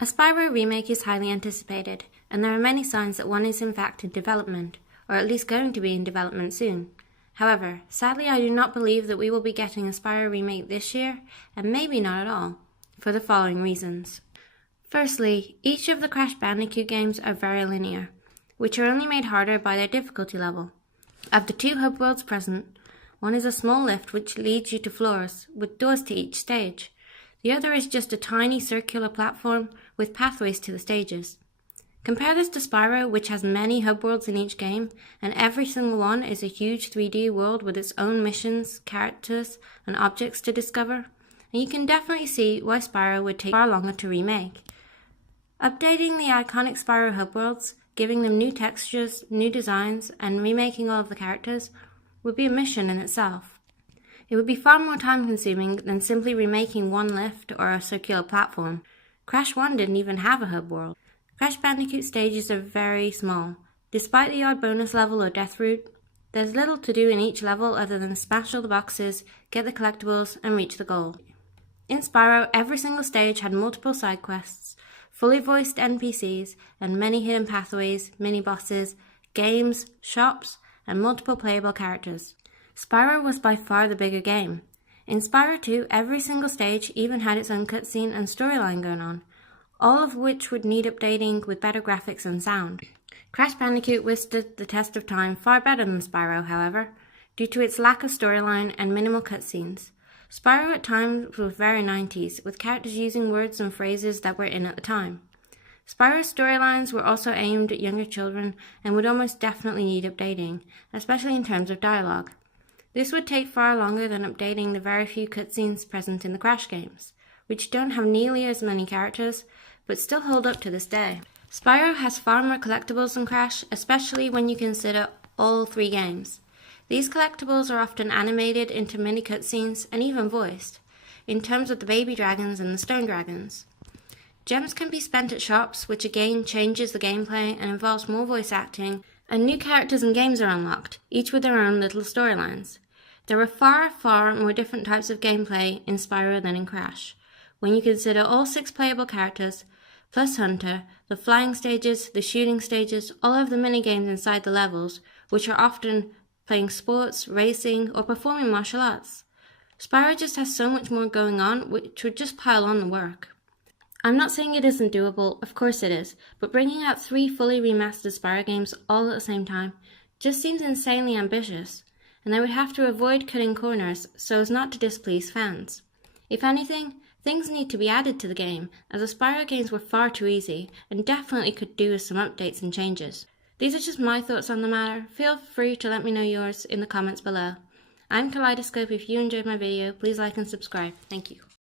A Spyro remake is highly anticipated, and there are many signs that one is in fact in development, or at least going to be in development soon. However, sadly I do not believe that we will be getting a Spyro remake this year, and maybe not at all, for the following reasons. Firstly, each of the Crash Bandicoot games are very linear, which are only made harder by their difficulty level. Of the two hub worlds present, one is a small lift which leads you to floors, with doors to each stage. The other is just a tiny circular platform with pathways to the stages. Compare this to Spyro, which has many hub worlds in each game, and every single one is a huge 3D world with its own missions, characters, and objects to discover, and you can definitely see why Spyro would take far longer to remake. Updating the iconic Spyro hub worlds, giving them new textures, new designs, and remaking all of the characters would be a mission in itself. It would be far more time-consuming than simply remaking one lift or a circular platform. Crash 1 didn't even have a hub world. Crash Bandicoot stages are very small. Despite the odd bonus level or death route, there's little to do in each level other than smash all the boxes, get the collectibles, and reach the goal. In Spyro, every single stage had multiple side quests, fully voiced NPCs, and many hidden pathways, mini-bosses, games, shops, and multiple playable characters. Spyro was by far the bigger game. In Spyro 2, every single stage even had its own cutscene and storyline going on, all of which would need updating with better graphics and sound. Crash Bandicoot withstood the test of time far better than Spyro, however, due to its lack of storyline and minimal cutscenes. Spyro at times was very 90s, with characters using words and phrases that were in at the time. Spyro's storylines were also aimed at younger children and would almost definitely need updating, especially in terms of dialogue. This would take far longer than updating the very few cutscenes present in the Crash games, which don't have nearly as many characters, but still hold up to this day. Spyro has far more collectibles than Crash, especially when you consider all three games. These collectibles are often animated into mini cutscenes and even voiced, in terms of the baby dragons and the stone dragons. Gems can be spent at shops, which again changes the gameplay and involves more voice acting, and new characters and games are unlocked, each with their own little storylines. There are far more different types of gameplay in Spyro than in Crash, when you consider all 6 playable characters, plus Hunter, the flying stages, the shooting stages, all of the minigames inside the levels, which are often playing sports, racing, or performing martial arts. Spyro just has so much more going on, which would just pile on the work. I'm not saying it isn't doable, of course it is, but bringing out 3 fully remastered Spyro games all at the same time just seems insanely ambitious, and they would have to avoid cutting corners so as not to displease fans. If anything, things need to be added to the game, as the Spyro games were far too easy and definitely could do with some updates and changes. These are just my thoughts on the matter. Feel free to let me know yours in the comments below. I'm Kaleidoscope. If you enjoyed my video, please like and subscribe. Thank you.